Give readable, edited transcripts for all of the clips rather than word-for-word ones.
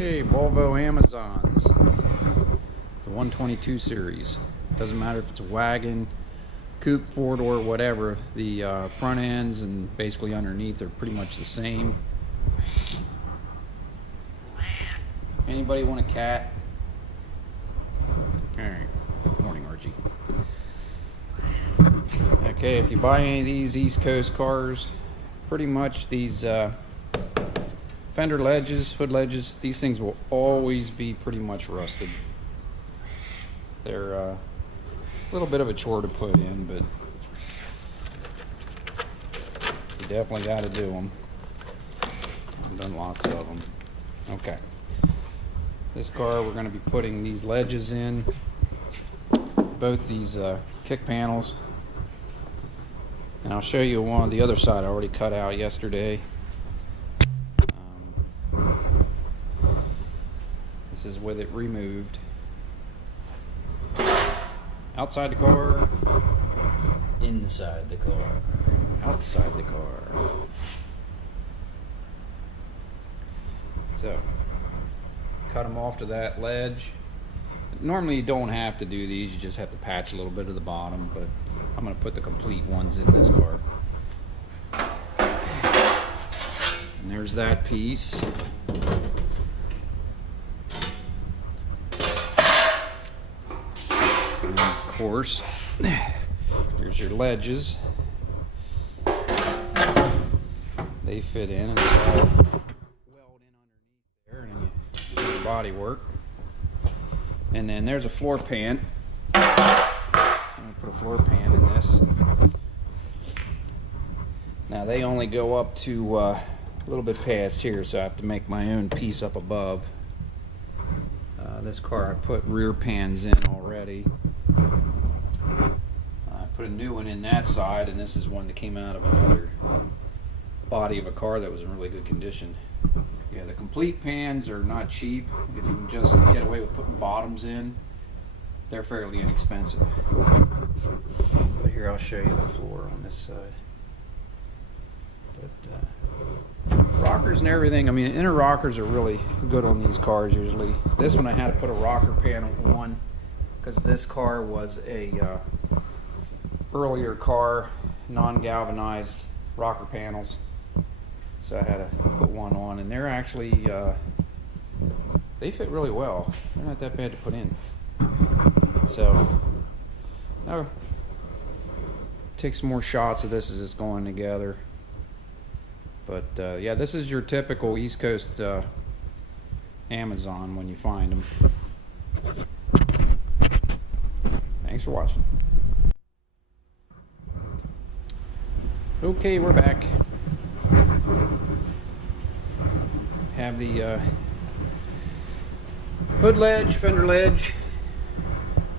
Okay, Volvo Amazons, the 122 series. Doesn't matter if it's a wagon, coupe, four-door, whatever. The front ends and basically underneath are pretty much the same. Anybody want a cat? Alright, morning Archie. Okay, if you buy any of these East Coast cars, pretty much these fender ledges, hood ledges, these things will always be pretty much rusted. They're a little bit of a chore to put in, but you definitely got to do them. I've done lots of them. Okay. This car, we're going to be putting these ledges in, both these kick panels. And I'll show you one on the other side I already cut out yesterday. This is with it removed. Outside the car, inside the car, outside the car. So, cut them off to that ledge. Normally you don't have to do these, you just have to patch a little bit of the bottom, but I'm going to put the complete ones in this car. And there's that piece. And of course, here's your ledges. They fit in and they all weld in underneath there, and then you do the body work. And then there's a floor pan. I'm going to put a floor pan in this. Now they only go up to a little bit past here, so I have to make my own piece up above. This car I put rear pans in already. I put a new one in that side, and this is one that came out of another body of a car that was in really good condition. Yeah, the complete pans are not cheap. If you can just get away with putting bottoms in, they're fairly inexpensive. But here, I'll show you the floor on this side. But rockers and everything, I mean, inner rockers are really good on these cars usually. This one I had to put a rocker panel on because this car was a earlier car, non-galvanized rocker panels. So I had to put one on, and they're actually, they fit really well. They're not that bad to put in. So, I'll take some more shots of this as it's going together. But yeah, this is your typical East Coast Amazon when you find them. Thanks for watching. Okay, we're back. Have the hood ledge, fender ledge,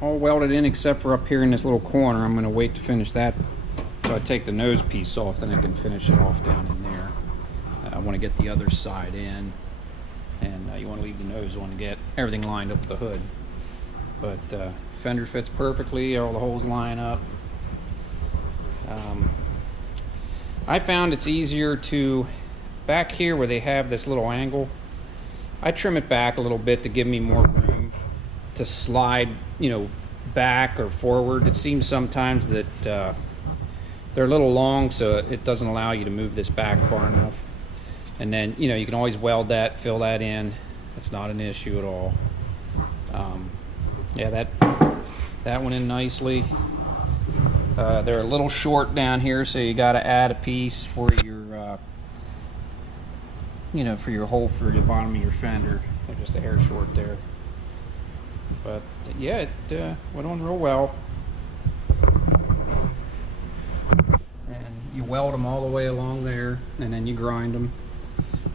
all welded in except for up here in this little corner. I'm going to wait to finish that. So I take the nose piece off, then I can finish it off down in there. I want to get the other side in, and you want to leave the nose on to get everything lined up with the hood. But fender fits perfectly, all the holes line up. I found it's easier to, back here where they have this little angle, I trim it back a little bit to give me more room to slide, you know, back or forward. It seems sometimes that they're a little long, so it doesn't allow you to move this back far enough. And then, you know, you can always weld that, fill that in. It's not an issue at all. Yeah, that went in nicely. They're a little short down here, so you got to add a piece for your, you know, for your hole for the bottom of your fender. They're just a hair short there. But yeah, it went on real well. And you weld them all the way along there, and then you grind them.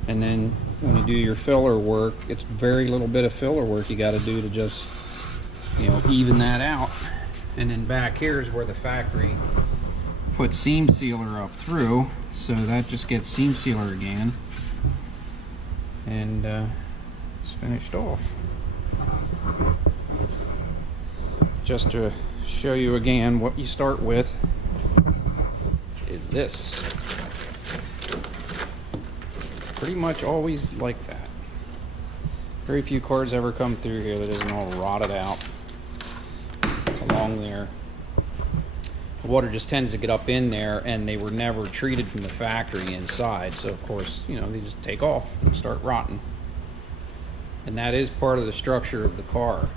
And then when you do your filler work, it's very little bit of filler work you got to do to just, you know, even that out. And then back here is where the factory put seam sealer up through, so that just gets seam sealer again, and it's finished off. Just to show you again, what you start with is this. Pretty much always like that. Very few cars ever come through here that isn't all rotted out along there. The water just tends to get up in there, and they were never treated from the factory inside, so of course, you know, they just take off and start rotting. And that is part of the structure of the car.